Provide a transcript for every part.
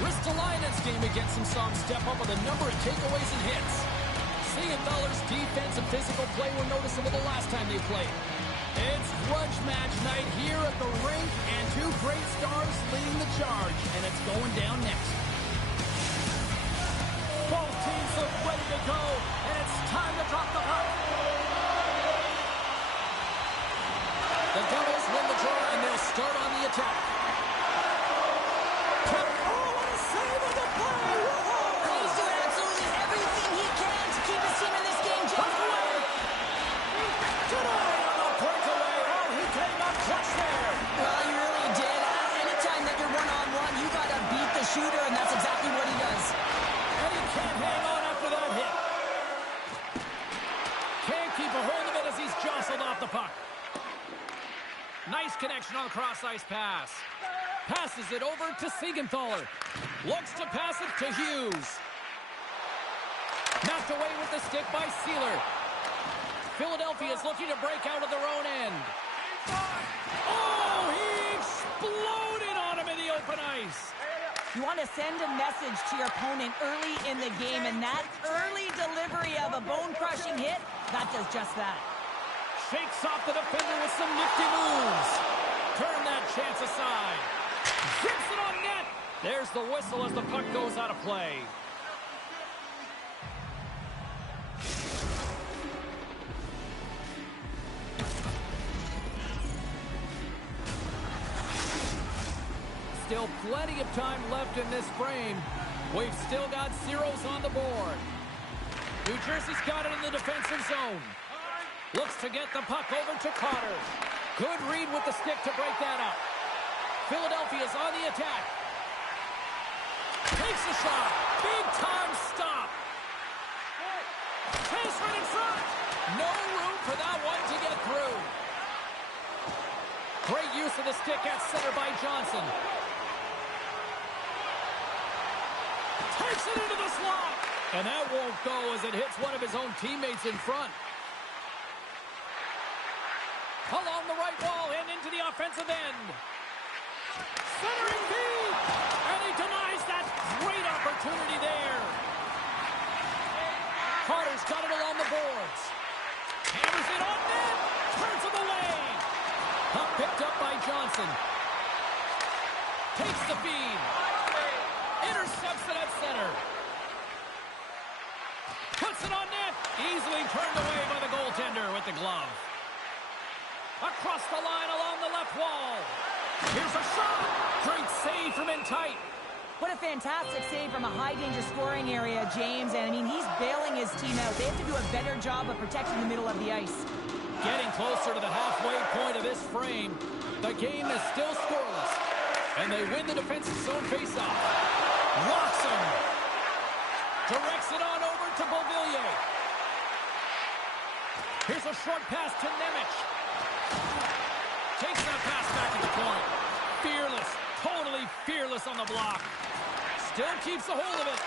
Ristolainen's game against him saw him step up with a number of takeaways and hits. Siegenthaler's defense and physical play were noticeable the last time they played. It's grudge match night here at the rink, and two great stars leading the charge, and it's going down next. Both teams look ready to go, and it's time to drop the puck. The Devils win the draw, and they'll start on the attack. Oh, what a save on the play! He's doing absolutely everything he can to keep his team in this game. Just away. Today on the breakaway. Oh, he came up clutch there. Well, he really did. Anytime that you're one-on-one, you got to beat the shooter, and that's exactly what he does. And he can't hang on after that hit. Can't keep a hold of it as he's jostled off the puck. Nice connection on the cross-ice pass. Passes it over to Siegenthaler. Looks to pass it to Hughes. Knocked away with the stick by Sealer. Philadelphia is looking to break out of their own end. Oh, he exploded on him in the open ice. You want to send a message to your opponent early in the game, and that early delivery of a bone-crushing hit, that does just that. Shakes off the defender with some nifty moves. Turn that chance aside. Zips it on net. There's the whistle as the puck goes out of play. Still plenty of time left in this frame. We've still got zeros on the board. New Jersey's got it in the defensive zone. Looks to get the puck over to Carter. Good read with the stick to break that up. Philadelphia's on the attack. Takes a shot. Big time stop. Chase right in front. No room for that one to get through. Great use of the stick at center by Johnson. Takes it into the slot. And that won't go as it hits one of his own teammates in front. Along the right wall and into the offensive end. Centering feed. And he denies that great opportunity there. Carter's got it along the boards. Hammers it on net. Turns him away. Puck picked up by Johnson. Takes the feed. Intercepts it at center. Puts it on net. Easily turned away by the goaltender with the glove. Across the line along the left wall. Here's a shot. Great save from in tight. What a fantastic save from a high-danger scoring area, James. And, I mean, he's bailing his team out. They have to do a better job of protecting the middle of the ice. Getting closer to the halfway point of this frame. The game is still scoreless. And they win the defensive zone faceoff. Locks him. Directs it on over to Beauvillier. Here's a short pass to Nemec. Takes that pass back at the point. Fearless. Totally fearless on the block. Still keeps a hold of it.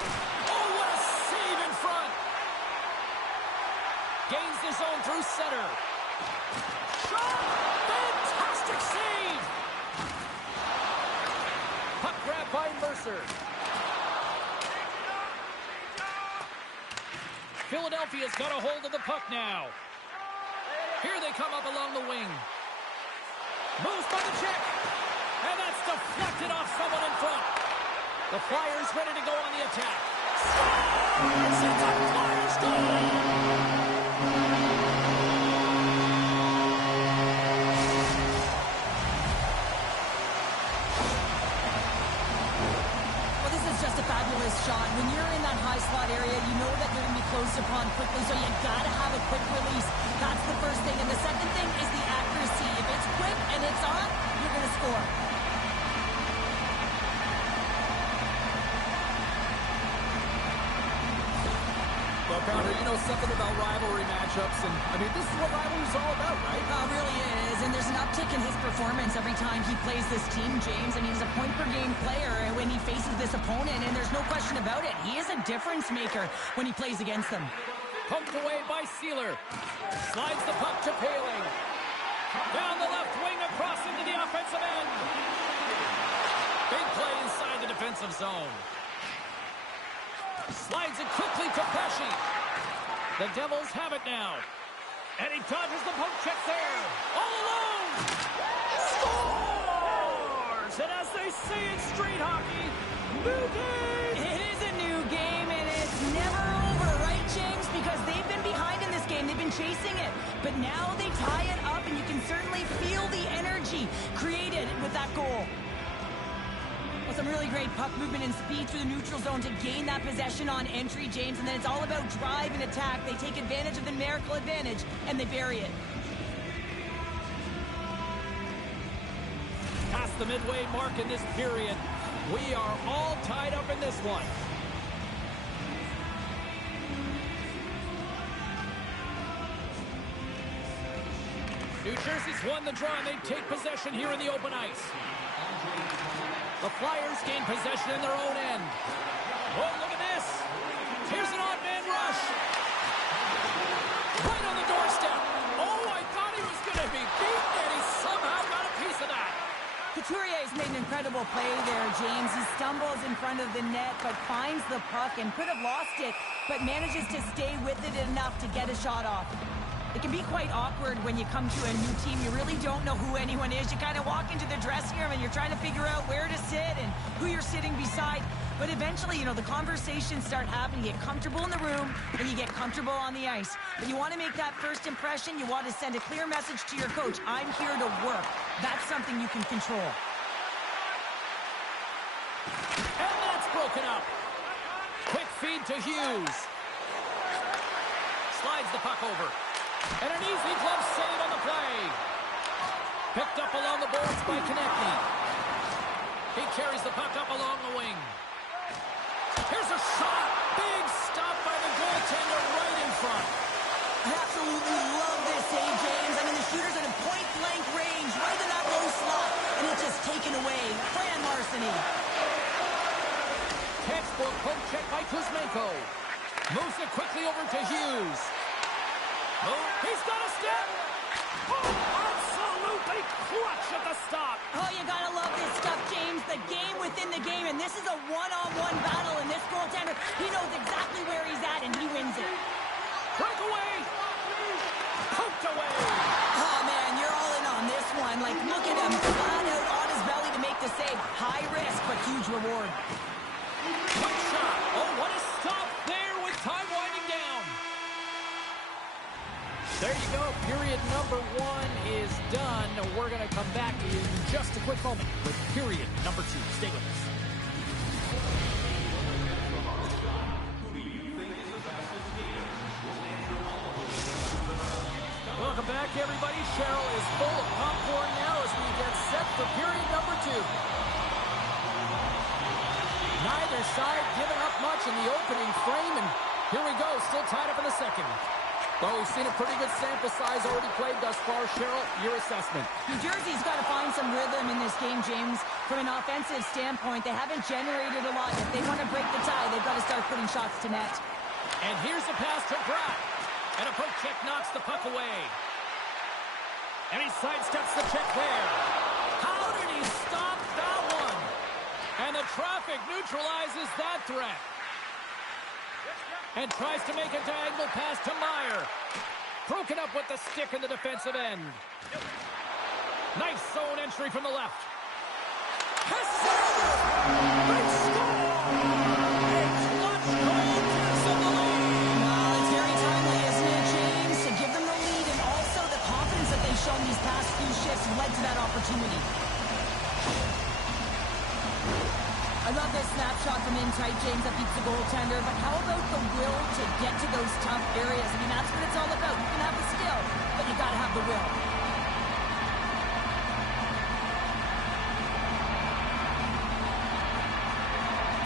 Oh, what a save in front. Gains the zone through center. Shot! Fantastic save! Puck grab by Mercer. Philadelphia's got a hold of the puck now. Here they come up along the wing. Moves by the check. And that's deflected off someone in front. The Flyers ready to go on the attack. Scores! It's a Flyers goal! Fabulous shot. When you're in that high slot area, you know that you're going to be closed upon quickly, so you got to have a quick release. That's the first thing. And the second thing is the accuracy. If it's quick and it's on, you're going to score. Well, Pounder, you know something about rivalry matchups, and I mean, this is what rivalry's all about, right? It really is, and there's an uptick in his performance every time he plays this team, James. I mean, he's a point-per-game player when he faces this opponent, and there's no question about it. He is a difference maker when he plays against them. Pumped away by Sealer. Slides the puck to Paling. Down the left wing across into the offensive end. Big play inside the defensive zone. Slides it quickly to Pesci. The Devils have it now. And he dodges the poke check there. All alone. Scores! And as they say in street hockey, new game. It is a new game, and it's never over, right, James? Because they've been behind in this game. They've been chasing it. But now they tie it up, and you can certainly feel the energy created with that goal. Well, some really great puck movement and speed through the neutral zone to gain that possession on entry, James. And then it's all about drive and attack. They take advantage of the numerical advantage, and they bury it. Past the midway mark in this period, we are all tied up in this one. New Jersey's won the draw, and they take possession here in the open ice. The Flyers gain possession in their own end. Oh, look at this. Here's an odd man rush. Right on the doorstep. Oh, I thought he was going to be beaten, and he somehow got a piece of that. Couturier's made an incredible play there, James. He stumbles in front of the net, but finds the puck and could have lost it, but manages to stay with it enough to get a shot off. It can be quite awkward when you come to a new team. You really don't know who anyone is. You kind of walk into the dressing room and you're trying to figure out where to sit and who you're sitting beside. But eventually, you know, the conversations start happening. You get comfortable in the room and you get comfortable on the ice. But you want to make that first impression. You want to send a clear message to your coach. I'm here to work. That's something you can control. And that's broken up. Quick feed to Hughes. Slides the puck over. And an easy glove save on the play. Picked up along the boards by Konechny. He carries the puck up along the wing. Here's a shot. Big stop by the goaltender right in front. I absolutely love this save, James. I mean, the shooter's at a point-blank range, right in that low slot, and it's just taken away. Fran Larceny. Textbook poke check by Kuzmenko. Moves it quickly over to Hughes. Oh, he's got a step. Oh, absolutely clutch at the stop. Oh, you gotta love this stuff, James. The game within the game, and this is a one-on-one battle, and this goaltender, he knows exactly where he's at, and he wins it. Breakaway. Poked away. Oh, man, you're all in on this one. Like, look at him, flat out on his belly to make the save. High risk, but huge reward. Quick shot. Oh, what a stop there with time winding down. There you go. Period number 1 is done. We're going to come back in just a quick moment with period number 2. Stay with us. Welcome back, everybody. Cheryl is full of popcorn now as we get set for period number 2. Neither side giving up much in the opening frame, and here we go, still tied up in the second. Well, we've seen a pretty good sample size already played thus far. Cheryl, your assessment. New Jersey's got to find some rhythm in this game, James. From an offensive standpoint, they haven't generated a lot. If they want to break the tie, they've got to start putting shots to net. And here's the pass to Bratt. And a poke check knocks the puck away. And he sidesteps the check there. How did he stop that one? And the traffic neutralizes that threat. And tries to make a diagonal pass to Meyer. Broken up with the stick in the defensive end. Nice zone entry from the left. Kessel! They score! A clutch goal gives them the lead. Well, it's very timely, isn't it, James? To give them the lead, and also the confidence that they've shown these past few shifts led to that opportunity. I love this snapshot from in tight, James, that beats the goaltender, but how about the will to get to those tough areas? I mean, that's what it's all about. You can have the skill, but you got to have the will.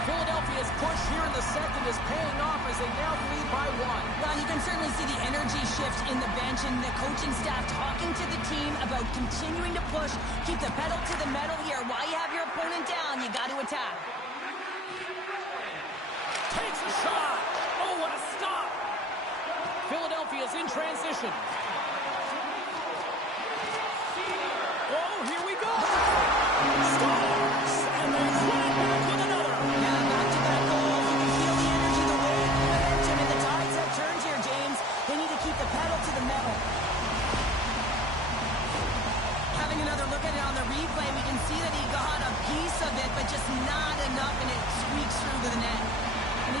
Philadelphia's push here in the second is paying off as they now lead by 1. Well, you can certainly see the energy shift in the bench and the coaching staff talking to the team about continuing to push, keep the pedal to the metal here. While you have your opponent down, you got to attack. Takes a shot. Oh, what a stop. Philadelphia's in transition. Oh, here we go. Scores! And they claw back with another.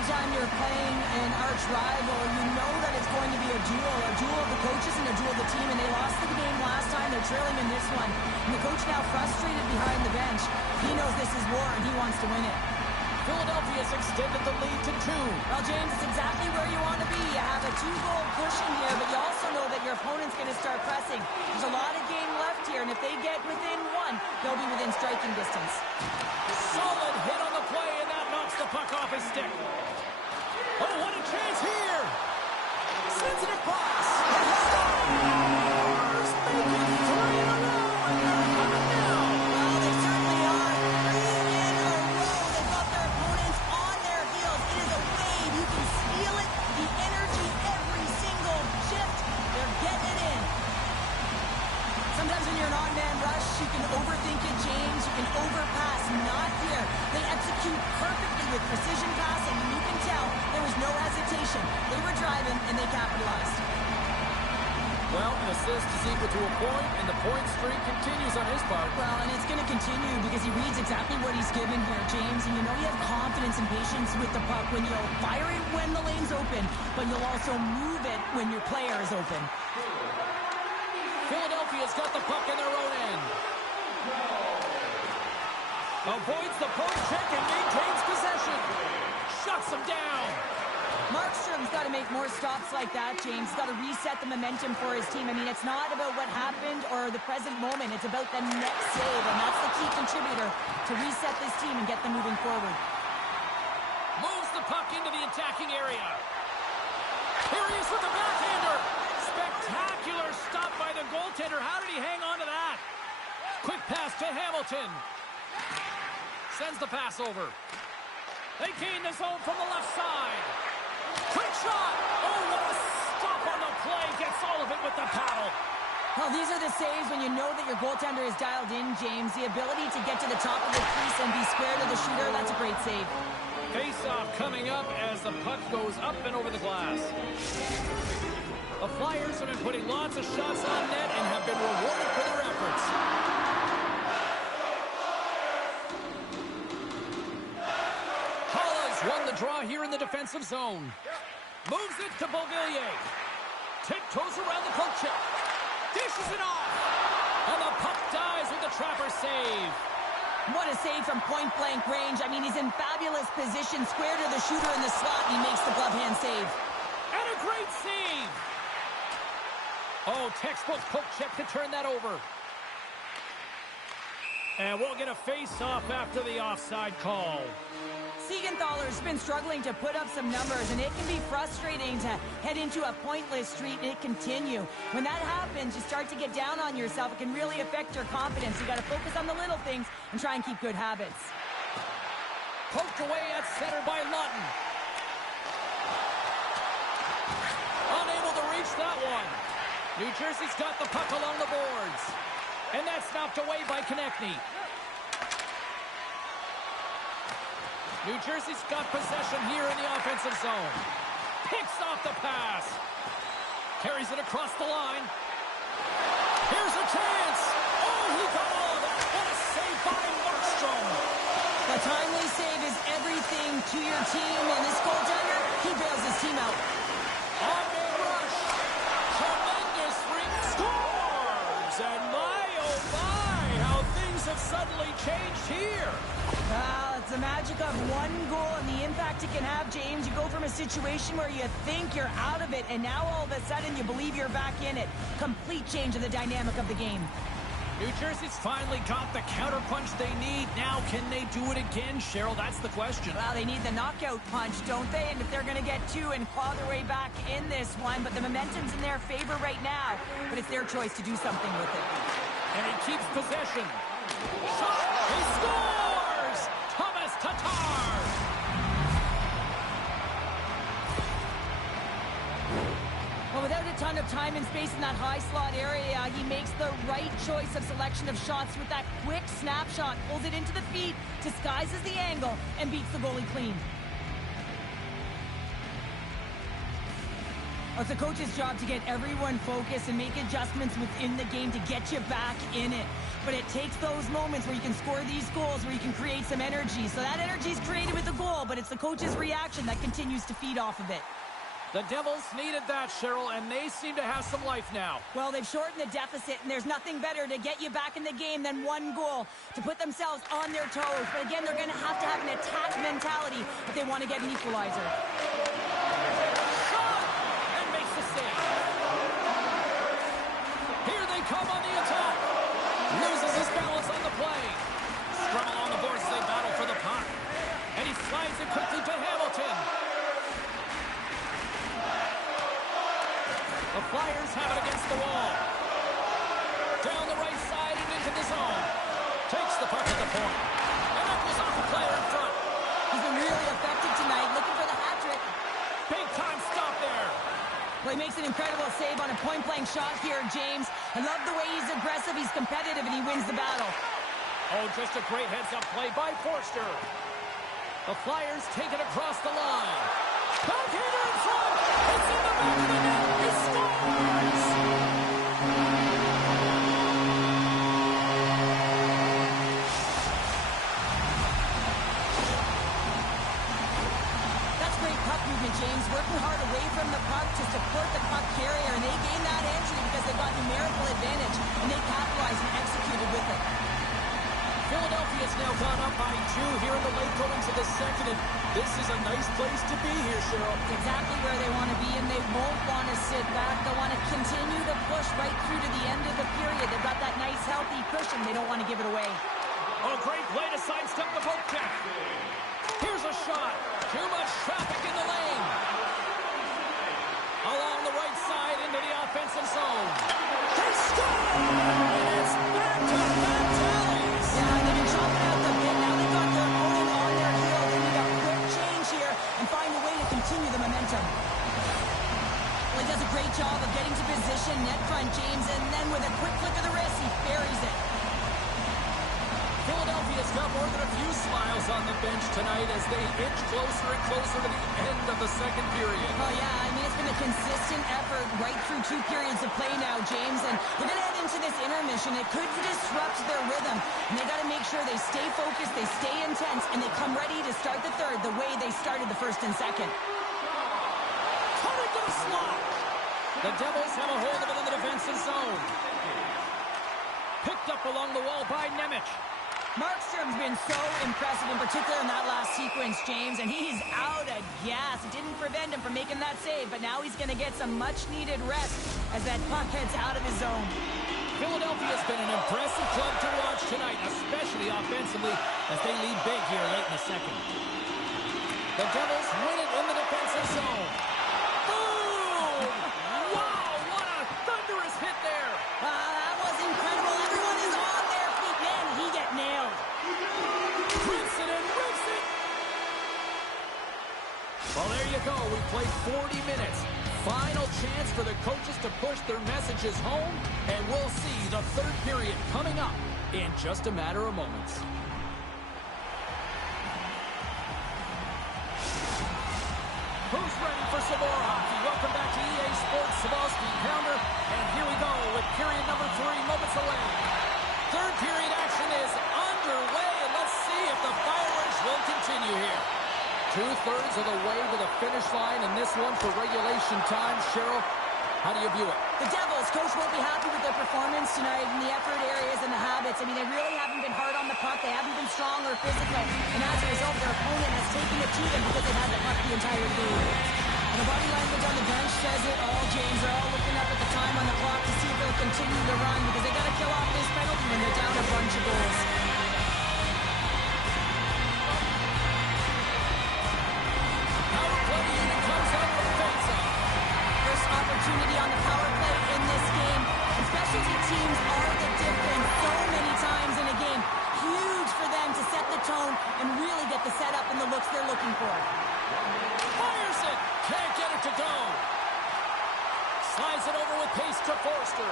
anytime you're playing an arch rival, you know that it's going to be a duel of the coaches and a duel of the team, and they lost the game last time. They're trailing in this one. And the coach now frustrated behind the bench. He knows this is war, and he wants to win it. Philadelphia's extended the lead to 2. Well, James, it's exactly where you want to be. You have a 2-goal cushion here, but you also know that your opponent's going to start pressing. There's a lot of game left here, and if they get within 1, they'll be within striking distance. Solid hit on the play, and that knocks the puck off his stick. Oh, what a chance here! Sends it across. Stars make it 3 in a row, and they're coming down. Well, they certainly are. 3 in a row. They've got their opponents on their heels. It is a wave. You can feel it. The energy every single shift. They're getting it in. Sometimes when you're an on-man rush, you can overthink it, James. You can overpass. Not here. They execute perfectly with precision passing, and you can tell there was no hesitation. They were driving, and they capitalized. Well, an assist is equal to a point, and the point streak continues on his part. Well, and it's going to continue because he reads exactly what he's given here, James. And you know you have confidence and patience with the puck when you'll fire it when the lane's open, but you'll also move it when your player is open. Philadelphia's got the puck in their own end. Avoids the poke check and maintains possession. Shuts them down. Markstrom's got to make more stops like that, James. He's got to reset the momentum for his team. I mean, it's not about what happened or the present moment. It's about the next save, and that's the key contributor to reset this team and get them moving forward. Moves the puck into the attacking area. Here he is with the backhander. Spectacular stop by the goaltender. How did he hang on to that? Quick pass to Hamilton. Sends the pass over. They gain the zone from the left side. Quick shot. Oh, what a stop on the play. Gets all of it with the paddle. Well, these are the saves when you know that your goaltender is dialed in, James. The ability to get to the top of the crease and be square to the shooter, that's a great save. Face-off coming up as the puck goes up and over the glass. The Flyers have been putting lots of shots on net and have been rewarded for their efforts. Hall's won the draw here in the defensive zone. Moves it to Beauvillier. Tiptoes around the poke check. Dishes it off. And the puck dies with the trapper save. What a save from point-blank range. I mean, he's in fabulous position, square to the shooter in the slot, and he makes the glove hand save. And a great save. Oh, textbook poke check to turn that over. And we'll get a face-off after the offside call. Siegenthaler's been struggling to put up some numbers, and it can be frustrating to head into a pointless streak and it continue. When that happens, you start to get down on yourself. It can really affect your confidence. You got to focus on the little things and try and keep good habits. Poked away at center by Lutton. Unable to reach that one. New Jersey's got the puck along the boards. And that's knocked away by Konechny. New Jersey's got possession here in the offensive zone. Picks off the pass. Carries it across the line. Here's a chance. Oh, he got all of that. What a save by Markstrom. A timely save is everything to your team, and this goaltender, he bails his team out. On-man rush. Tremendous ring scores. And my, oh my, how things have suddenly changed here. Well, it's the magic of one goal and the impact it can have, James. You go from a situation where you think you're out of it, and now all of a sudden you believe you're back in it. Complete change of the dynamic of the game. New Jersey's finally got the counterpunch they need. Now, can they do it again, Cheryl? That's the question. Well, they need the knockout punch, don't they? And if they're going to get two and claw their way back in this one, but the momentum's in their favor right now. But it's their choice to do something with it. And he keeps possession. Shot! He scores! Thomas Tatar! Well, without a ton of time and space in that high slot area, he makes the right choice of selection of shots with that quick snapshot, pulls it into the feet, disguises the angle, and beats the goalie clean. Well, it's the coach's job to get everyone focused and make adjustments within the game to get you back in it. But it takes those moments where you can score these goals, where you can create some energy. So that energy is created with the goal, but but it's the coach's reaction that continues to feed off of it. The Devils needed that, Cheryl, and they seem to have some life now. Well, they've shortened the deficit, and there's nothing better to get you back in the game than one goal to put themselves on their toes. But again, they're going to have an attack mentality if they want to get an equalizer. Shot! And makes the save. Here they come on the attack. Loses his balance on the play. Scrum along the boards as they battle for the puck. And he slides it quickly to Hamilton. The Flyers have it against the wall. Down the right side and into the zone. Takes the puck at the point. And that was off the player in front. He's been really effective tonight, looking for the hat trick. Big time stop there. Well, he makes an incredible save on a point-blank shot here, James. I love the way he's aggressive, he's competitive, and he wins the battle. Oh, just a great heads-up play by Forster. The Flyers take it across the line. Backhander in front. It's in the back of the net. He scores! That's great puck movement, James. Working hard away from the puck to support the puck carrier, and they gained that entry because they got numerical advantage, and they capitalized and executed with it. Philadelphia's now gone up by 2 here in the late going to the second, and this is a nice place to be here, Cheryl. It's exactly where they want to be, and they won't want to sit back. They'll want to continue to push right through to the end of the period. They've got that nice, healthy cushion. They don't want to give it away. Oh, great play to sidestep the poke check. Here's a shot. Too much traffic in the lane. Along the right side into the offensive zone. They score! And it's back to back tallies. Yeah, they've been chopping out the pin. Now they've got their opponent on their heels. They need a quick change here and find a way to continue the momentum. Well, he does a great job of getting to position, net front, James, and then with a quick flick of the wrist, he buries it. Philadelphia's got more than a few smiles on the bench tonight as they inch closer and closer to the end of the second period. Oh, yeah, I mean, it's been a consistent effort right through 2 periods of play now, James, and they're going to head into this intermission. It could disrupt their rhythm, and they got to make sure they stay focused, they stay intense, and they come ready to start the third the way they started the first and second. Cutting to the slot. The Devils have a hold of it in the defensive zone. Picked up along the wall by Nemec. Markstrom's been so impressive, in particular in that last sequence, James, and he's out of gas. It didn't prevent him from making that save, but now he's going to get some much-needed rest as that puck heads out of his zone. Philadelphia's been an impressive club to watch tonight, especially offensively, as they lead big here late in the second. The Devils win it in the defensive zone. Boom! Wow, what a thunderous hit there! That was incredible. Everyone is on their feet. Man, he got nailed. Rips it and rips it! Well, there you go. We played 40 minutes. Final chance for the coaches to push their messages home, and we'll see the third period coming up in just a matter of moments. Who's ready for some more hockey? Welcome back to EA Sports Savalsky Pounder, and here we go with period number 3 moments away. Third period action is underway, and let's see if the fireworks will continue here. 2/3 of the way to the finish line in this one for regulation time. Cheryl, how do you view it? The Devils, coach won't be happy with their performance tonight in the effort areas and the habits. I mean, they really haven't been hard on the puck. They haven't been strong or physical. And as a result, their opponent has taken it to them because they've had the puck the entire game. And the body language on the bench says it all, James. They're all looking up at the time on the clock to see if they'll continue to run because they got to kill off this penalty when they're down a bunch of goals. Power play unit comes out for the face-off. First opportunity on the power play in this game. And specialty teams are the difference so many times in a game. Huge for them to set the tone and really get the setup and the looks they're looking for. Fires it. Can't get it to go. Slides it over with pace to Forster.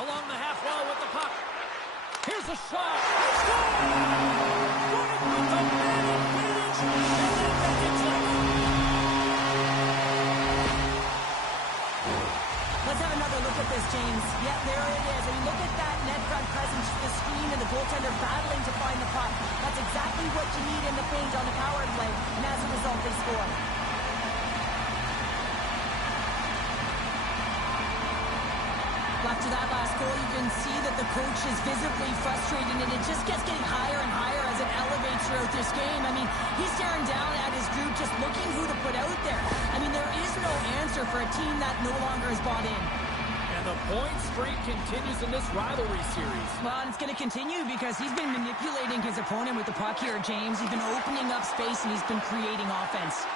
Along the half wall with the puck. Here's a shot. Running with the man advantage. And then back into it. Let's have another look at this James. Yeah, there it is. I mean, look at that net front presence, the screen and the goaltender battling to find the puck. That's exactly what you need in the paint on the power play, and as a result, they score. After that last goal, you can see that the coach is visibly frustrated, and it just gets getting higher and higher as it elevates throughout this game. I mean, he's staring down at his group, just looking who to put out there. I mean, there is no answer for a team that no longer is bought in. And the point streak continues in this rivalry series. Well, and it's going to continue because he's been manipulating his opponent with the puck here, James. He's been opening up space, and he's been creating offense.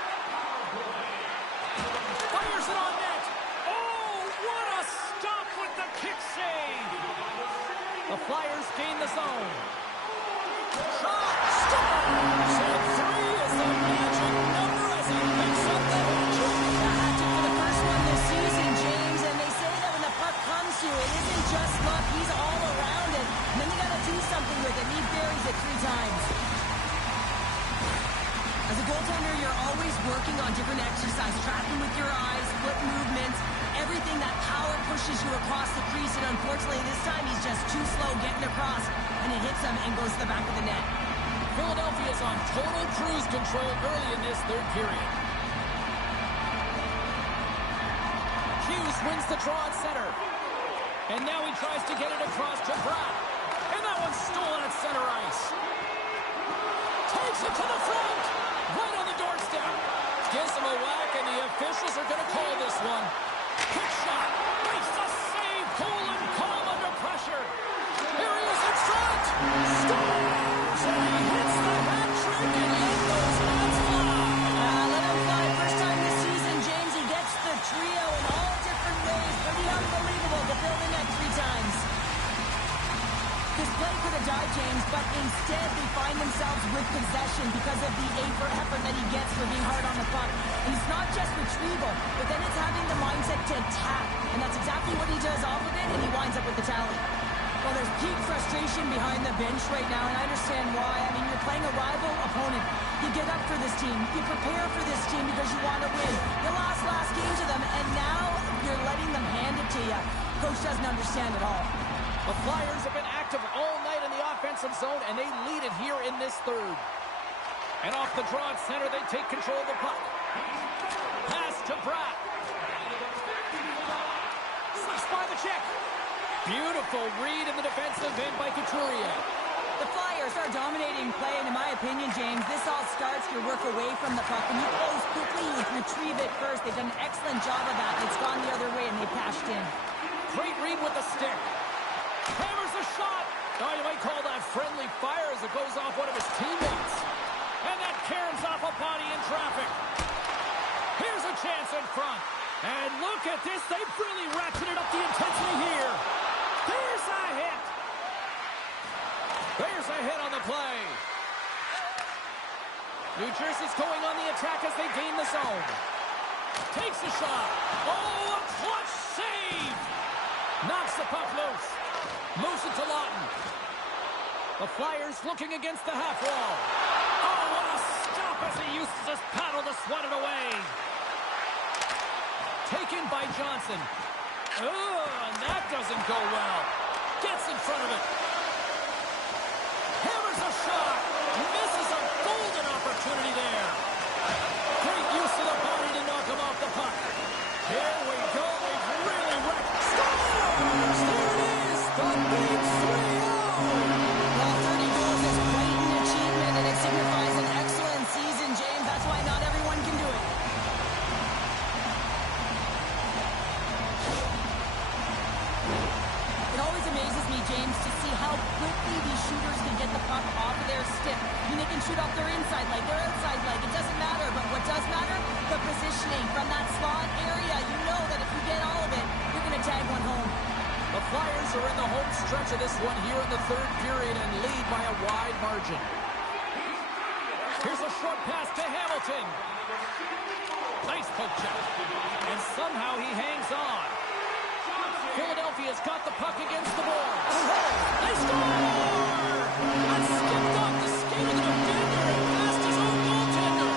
Fires it on net. Oh, what a stop with the kick save. The Flyers gain the zone. Shot. Scores. And 3 is the magic number as he picks up the hat-trick. The hat-trick for the first one this season, James. And they say that when the puck comes to you, it isn't just luck. He's all around it. And then you got to do something with it. And he buries it 3 times. As a goaltender, you're always working on different exercise, tracking with your eyes, foot movements, everything that power pushes you across the crease, and unfortunately this time he's just too slow getting across, and it hits him and goes to the back of the net. Philadelphia's on total cruise control early in this third period. Hughes wins the draw at center. And now he tries to get it across to Pratt. And that one's stolen at center ice. Takes it to the front. Right on the doorstep. Gives him a whack, and the officials are going to call this one. Quick shot. Makes the save. Cool and calm under pressure. Here he is in front. Scores! And he hits the hat-trick, and let those hands fly. Let him fly. First time this season, James. He gets the trio in all different ways. Pretty unbelievable to fill the net 3 times. This play could have died, James, but instead they find themselves with possession because of the effort that he gets for being hard on the puck. And it's not just retrieval, but then it's having the mindset to attack. And that's exactly what he does off of it, and he winds up with the tally. Well, there's peak frustration behind the bench right now, and I understand why. I mean, you're playing a rival opponent. You get up for this team. You prepare for this team because you want to win. You lost last game to them, and now you're letting them hand it to you. Coach doesn't understand at all. The Flyers have been active all night in the offensive zone, and they lead it here in this third. And off the draw at center, they take control of the puck. Pass to Pratt. Sliced by the check. Beautiful read in the defensive end by Couturier. The Flyers are dominating play, and in my opinion, James, this all starts your work away from the puck. When you close quickly, you retrieve it first. They've done an excellent job of that. It's gone the other way, and they passed in. Great read with the stick. Hammers a shot. Oh, you might call that friendly fire as it goes off one of his teammates. And that caroms off a body in traffic. Here's a chance in front. And look at this. They've really ratcheted up the intensity here. There's a hit. There's a hit on the play. New Jersey's going on the attack as they gain the zone. Takes a shot. Oh, a clutch save. Knocks the puck loose. Moves it to Lawton. The Flyers looking against the half wall. Oh, what a stop as he uses his paddle to swat it away. Taken by Johnson. Oh, and that doesn't go well. Gets in front of it. Hammers a shot. Misses a golden opportunity there. Great use of the body to knock him off the puck. Here we go. They've really wrecked. Scores! There it is. The big 3-0. Well, 30 goals is quite an achievement, and it signifies an excellent season, James. That's why not everyone can do it. It always amazes me, James, to see how quickly these shooters can get the puck off of their stick. I mean, they can shoot off their inside leg, their outside leg. It doesn't matter, but what does matter? The positioning from that slot area. You know that if you get all of it, you're going to tag one home. The Flyers are in the home stretch of this one here in the third period and lead by a wide margin. Here's a short pass to Hamilton. Nice poke check. And somehow he hangs on. Philadelphia's got the puck against the boards. They score! That skipped off the skate of the defender and past his own goaltender.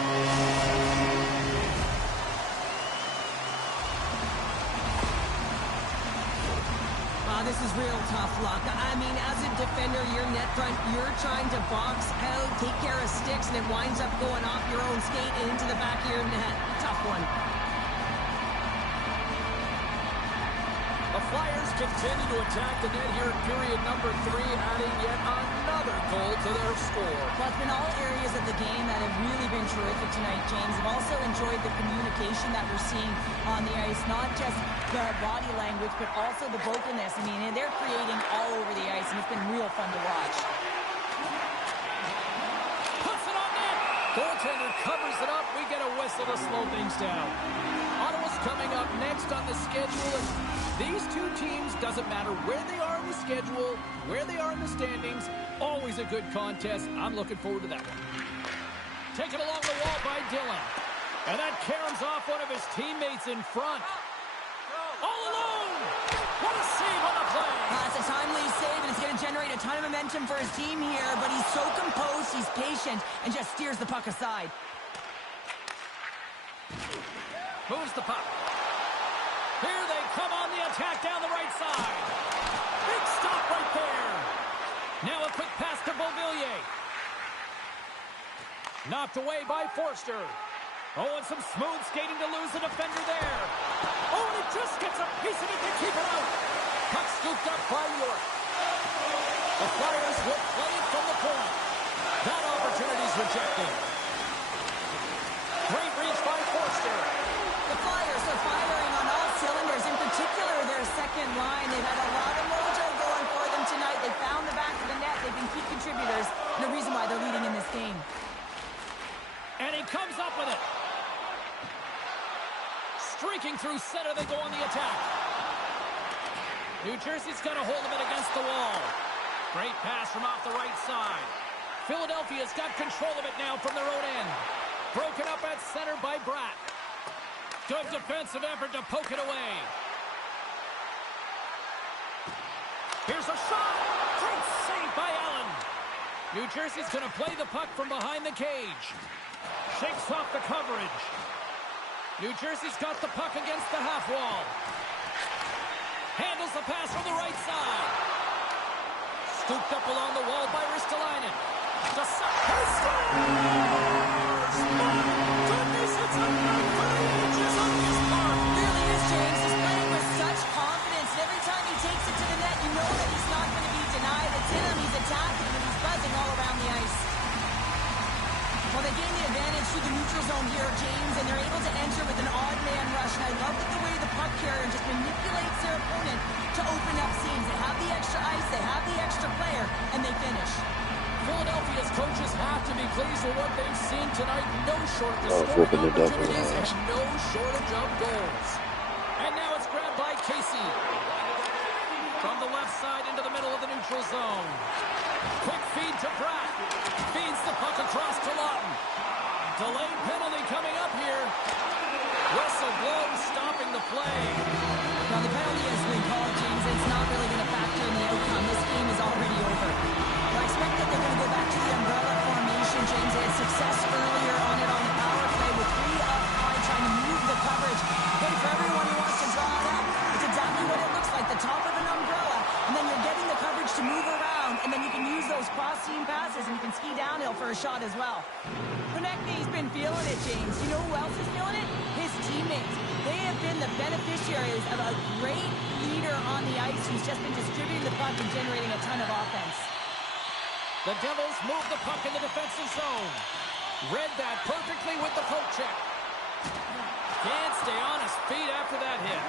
is real tough luck. I mean, as a defender, your net front, you're trying to box out, take care of sticks, and it winds up going off your own skate and into the back of your net. Tough one. The Flyers continue to attack the net here in period number 3, adding yet another goal to their score. Well, it's been all areas of the game that have really been terrific tonight, James. I've also enjoyed the communication that we're seeing on the ice, not just the body language, but also the vocalness. I mean, they're creating all over the ice, and it's been real fun to watch. Puts it on net. Goaltender covers it up. We get a whistle to slow things down. Ottawa's coming up next on the schedule. These two teams, doesn't matter where they are in the schedule, where they are in the standings, always a good contest. I'm looking forward to that one. Taken along the wall by Dillon. And that caroms off one of his teammates in front. All alone! What a save on the play! It's a timely save, and it's going to generate a ton of momentum for his team here, but he's so composed, he's patient, and just steers the puck aside. Moves the puck. Here they come on the attack down the right side. Big stop right there. Now a quick pass to Beauvillier. Knocked away by Forster. Oh, and some smooth skating to lose the defender there. Oh, and it just gets a piece of it to keep it out. Puck scooped up by York. The Flyers will play it from the point. That opportunity's rejected. Great reach by Forster. The Flyers are firing on all cylinders, in particular their second line. They've had a lot of mojo going for them tonight. They found the back of the net. They've been key contributors, and the reason why they're leading in this game. And he comes up with it. Streaking through center, they go on the attack. New Jersey's got a hold of it against the wall. Great pass from off the right side. Philadelphia's got control of it now from their own end. Broken up at center by Bratt. Good defensive effort to poke it away. Here's a shot. Great save by Allen. New Jersey's going to play the puck from behind the cage. Shakes off the coverage. New Jersey's got the puck against the half wall. Handles the pass from the right side. Scooped up along the wall by Ristolainen. Goodness, it's a night for the ages on this part. Really is, James. He's playing with such confidence. And every time he takes it to the net, you know that he's not going to be denied. It's in him. He's attacking, and he's buzzing all around the ice. Well, they gain the advantage through the neutral zone here, James, and they're able to enter with an odd man rush. And I love the way the puck carrier just manipulates their opponent to open up seams. They have the extra ice, they have the extra player, and they finish. Philadelphia's coaches have to be pleased with what they've seen tonight. No shortage of scoring opportunities and no shortage of goals. And now it's grabbed by Casey. From the left side into the middle of the neutral zone. Quick feed to Bratt. Feeds the puck across to Lawton. Delayed penalty coming up here. Whistle blown, stopping the play. Now the penalty has been called, James. It's not really going to factor in the outcome. This game is already over. I expect that they're going to go back to the umbrella formation, James. They had success earlier on it on the power play with 3 up high trying to move the coverage. Hey, for everyone who wants to draw it up, it's exactly what it looks like, the top of an umbrella, and then you're getting the coverage to move around, and then you can use those cross-seam passes, and you can ski downhill for a shot as well. Konechny's been feeling it, James. You know who else is feeling it? His teammates. They have been the beneficiaries of a great leader on the ice who's just been distributing the puck and generating a ton of offense. The Devils move the puck in the defensive zone. Read that perfectly with the poke check. Can't stay on his feet after that hit.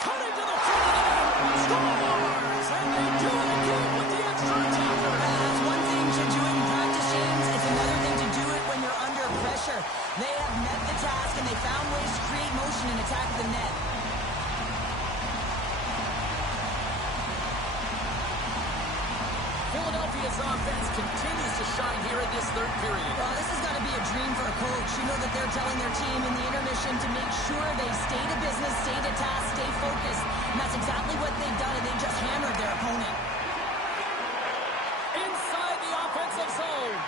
Cutting to the front of the net. Scores! And they do it again with the extra attacker. That's one thing to do it in practice, James. It's another thing to do it when you're under pressure. They have met the task, and they found ways to create motion and attack the net. Philadelphia's offense continues to shine here in this third period. Well, this has got to be a dream for a coach. You know that they're telling their team in the intermission to make sure they stay to business, stay to task, stay focused. And that's exactly what they've done, and they just hammered their opponent. Inside the offensive zone.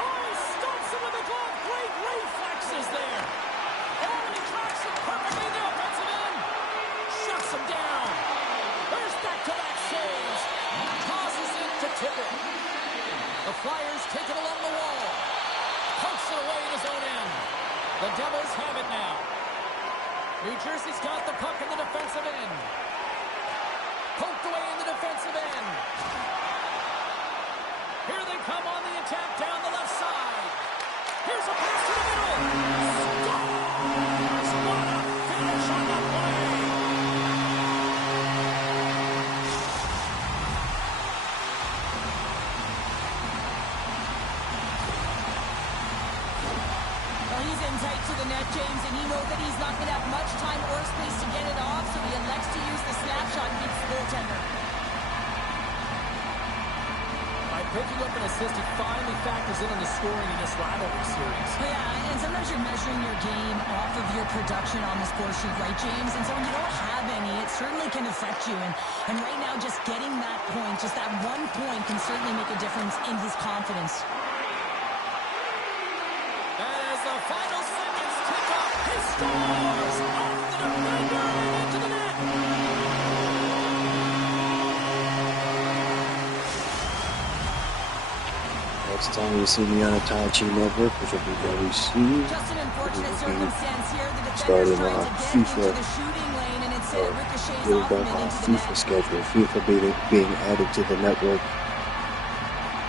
Oh, he stumps him with a glove. Great reflexes there. Oh, and he tracks him perfectly in the offensive end. Shuts him down. They Back-to-back saves. Tosses it to Tippett. The Flyers take it along the wall. Pokes it away in his own end. The Devils have it now. New Jersey's got the puck in the defensive end. Poked away in the defensive end. Here they come on the attack down the left side. Here's a pass to the middle. Scores! What a finish on the play! Well, he's in tight to the net, James, and he knows that he's not going to have much time or space to get it off, so he elects to use the snapshot and beats the goaltender. By picking up an assist, he finally factors in on the scoring in this rivalry series. Yeah, and sometimes you're measuring your game off of your production on the score sheet, right, James? And so when you don't have any, it certainly can affect you. And right now, just getting that point, just that 1 point can certainly make a difference in his confidence. As the final seconds tick up, he scores! Off the defender and into the net! Next time you see me on a Tai Chi network, which will be very soon, Just an unfortunate circumstance here. The defender's starting trying on to get FIFA, into the shooting lane, and it's ricochets getting off back him and on into the FIFA net. schedule, FIFA being added to the network,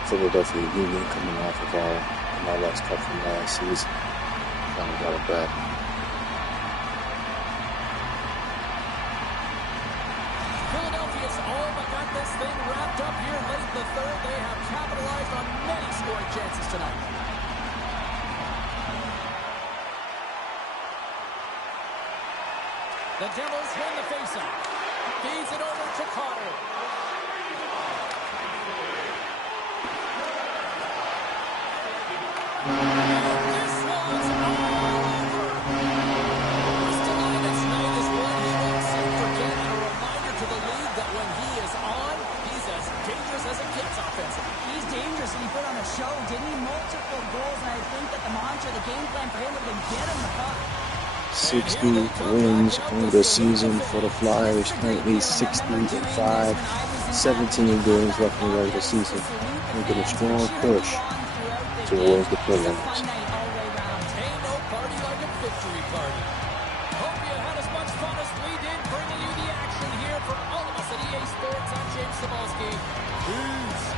Philadelphia Union coming off of our MLS Cup from last season, finally got it back. Philadelphia's all but got this thing wrapped up here late in the third. They have capitalized on many scoring chances tonight. The Devils win the faceoff. Feeds it over to Carter. And this one's all over. Ristolainen's night is one he won't soon forget, and a reminder to the league that when he is on, he's as dangerous as it gets offensively. He's dangerous, and he put on a show, didn't he? Multiple goals, and I think that the mantra, the game plan for him would have been get him the puck. 60 wins on the season for the Flyers, currently 16-5, 17 games left in the regular season, making a strong push towards the playoffs. Ain't no party like a victory party. Hope you had as much fun as we did bringing you the action here for all of us at EA Sports. I'm James Cebulski. Peace.